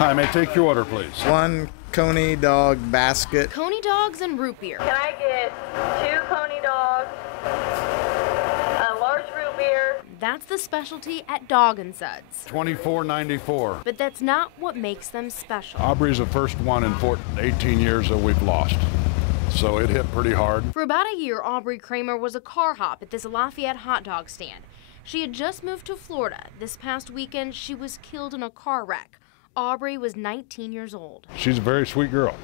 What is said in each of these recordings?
I may take your order, please. One Coney dog basket. Coney dogs and root beer. Can I get 2 Coney dogs, a large root beer? That's the specialty at Dog and Suds. $24.94. But that's not what makes them special. Aubrey's the first one in 18 years that we've lost. So it hit pretty hard. For about a year, Aubrey Kramer was a car hop at this Lafayette hot dog stand. She had just moved to Florida. This past weekend, she was killed in a car wreck. Aubrey was 19 years old. She's a very sweet girl.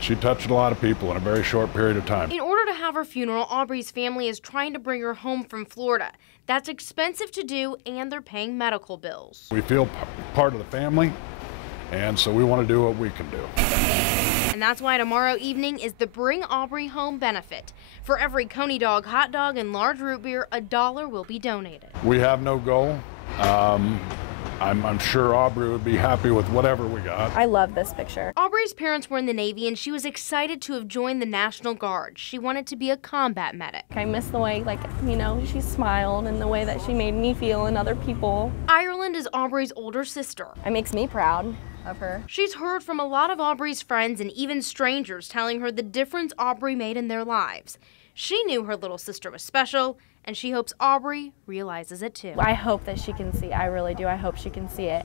She touched a lot of people in a very short period of time. In order to have her funeral, Aubrey's family is trying to bring her home from Florida. That's expensive to do, and they're paying medical bills. We feel part of the family, and so we want to do what we can do. And that's why tomorrow evening is the Bring Aubrey Home benefit. For every Coney dog, hot dog, and large root beer, $1 will be donated. We have no goal. I'm sure Aubrey would be happy with whatever we got. I love this picture. Aubrey's parents were in the Navy, and she was excited to have joined the National Guard. She wanted to be a combat medic. I miss the way, she smiled and the way that she made me feel and other people. Ireland is Aubrey's older sister. It makes me proud of her. She's heard from a lot of Aubrey's friends and even strangers telling her the difference Aubrey made in their lives. She knew her little sister was special, and she hopes Aubrey realizes it too. I hope that she can see. I really do. I hope she can see it.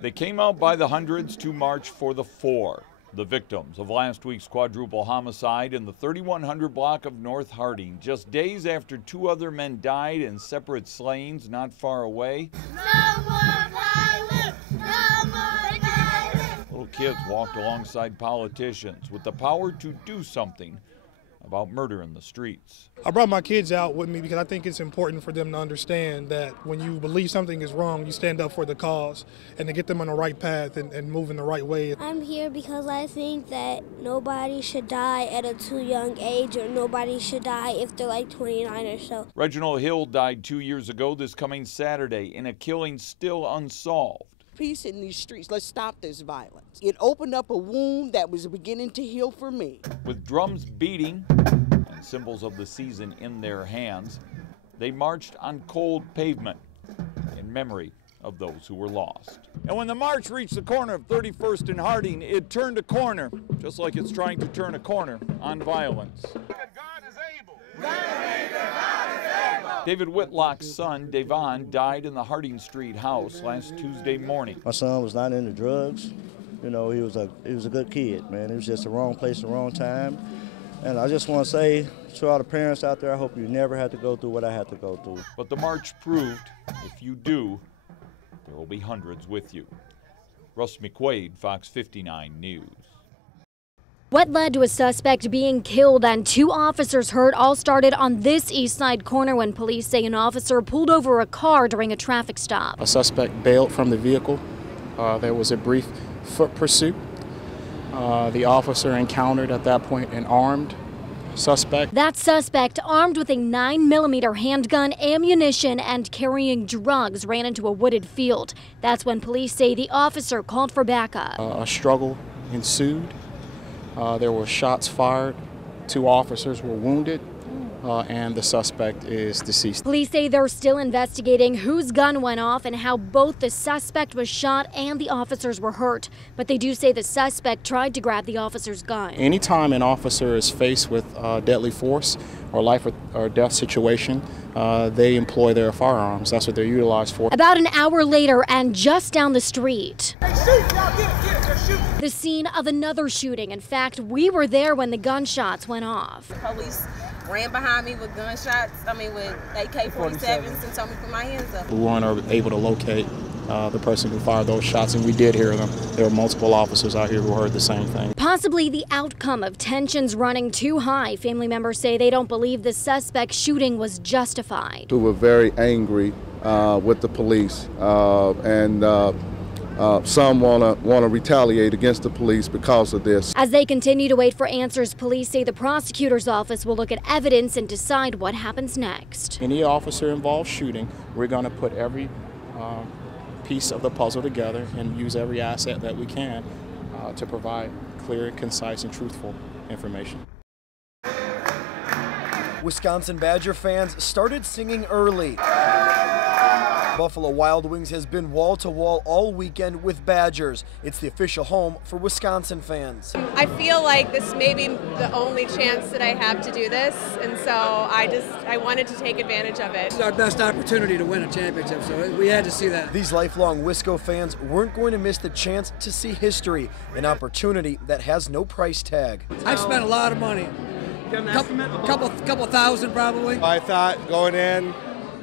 They came out by the hundreds to march for the 4, the victims of last week's quadruple homicide in the 3100 block of North Harding, just days after 2 other men died in separate slayings not far away. No more violence! No more violence! Little kids walked alongside politicians with the power to do something about murder in the streets. I brought my kids out with me because I think it's important for them to understand that when you believe something is wrong, you stand up for the cause and to get them on the right path and move in the right way. I'm here because I think that nobody should die at a too young age, or nobody should die if they're like 29 or so. Reginald Hill died 2 years ago this coming Saturday in a killing still unsolved. Peace in these streets. Let's stop this violence. It opened up a wound that was beginning to heal for me. With drums beating and symbols of the season in their hands, they marched on cold pavement in memory of those who were lost. And when the march reached the corner of 31st and Harding, it turned a corner, just like it's trying to turn a corner on violence. God is able. David Whitlock's son, Devon, died in the Harding Street house last Tuesday morning. My son was not into drugs. You know, he was a good kid, man. It was just the wrong place, the wrong time. And I just want to say to all the parents out there, I hope you never have to go through what I had to go through. But the march proved, if you do, there will be hundreds with you. Russ McQuaid, Fox 59 News. What led to a suspect being killed and 2 officers hurt all started on this East Side corner when police say an officer pulled over a car during a traffic stop. A suspect bailed from the vehicle. There was a brief foot pursuit. The officer encountered at that point an armed suspect. That suspect, armed with a 9mm handgun, ammunition, and carrying drugs, ran into a wooded field. That's when police say the officer called for backup. A struggle ensued. There were shots fired. 2 officers were wounded, and the suspect is deceased. Police say they're still investigating whose gun went off and how both the suspect was shot and the officers were hurt. But they do say the suspect tried to grab the officer's gun. Anytime an officer is faced with deadly force or life or death situation, they employ their firearms. That's what they're utilized for. About an hour later, and just down the street, the scene of another shooting. In fact, we were there when the gunshots went off. Police ran behind me with gunshots, with AK-47s, and told me to put my hands up. We weren't able to locate the person who fired those shots, and we did hear them. There were multiple officers out here who heard the same thing. Possibly the outcome of tensions running too high. Family members say they don't believe the suspect's shooting was justified. We were very angry with the police, and some want to retaliate against the police because of this. As they continue to wait for answers, police say the prosecutor's office will look at evidence and decide what happens next. Any officer involved shooting, we're going to put every piece of the puzzle together and use every asset that we can to provide clear, concise, and truthful information. Wisconsin Badger fans started singing early Buffalo Wild Wings has been wall-to-wall all weekend with Badgers. It's the official home for Wisconsin fans. I feel like this may be the only chance that I have to do this, and so I wanted to take advantage of it. It's our best opportunity to win a championship, so we had to see that. These lifelong Wisco fans weren't going to miss the chance to see history, an opportunity that has no price tag. I've spent a lot of money. Couple thousand probably. I thought going in,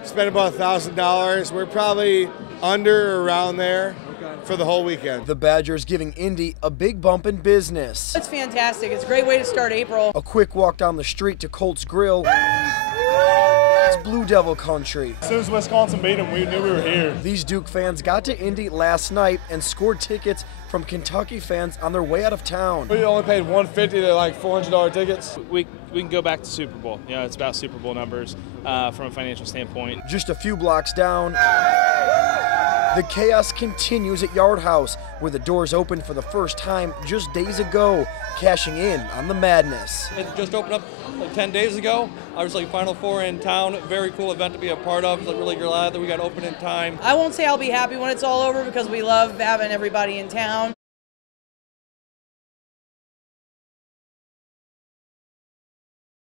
spent about $1,000. We're probably under or around there for the whole weekend. The Badgers giving Indy a big bump in business. It's fantastic. It's a great way to start April. A quick walk down the street to Colts Grill. It's Blue Devil country. As soon as Wisconsin beat them, we knew we were here. These Duke fans got to Indy last night and scored tickets from Kentucky fans on their way out of town. We only paid $150 to like $400 tickets. We can go back to Super Bowl. You know, it's about Super Bowl numbers from a financial standpoint. Just a few blocks down, the chaos continues at Yard House, where the doors opened for the first time just days ago, cashing in on the madness. It just opened up like 10 days ago. Obviously, Final Four in town. Very cool event to be a part of. I'm really glad that we got open in time. I won't say I'll be happy when it's all over because we love having everybody in town.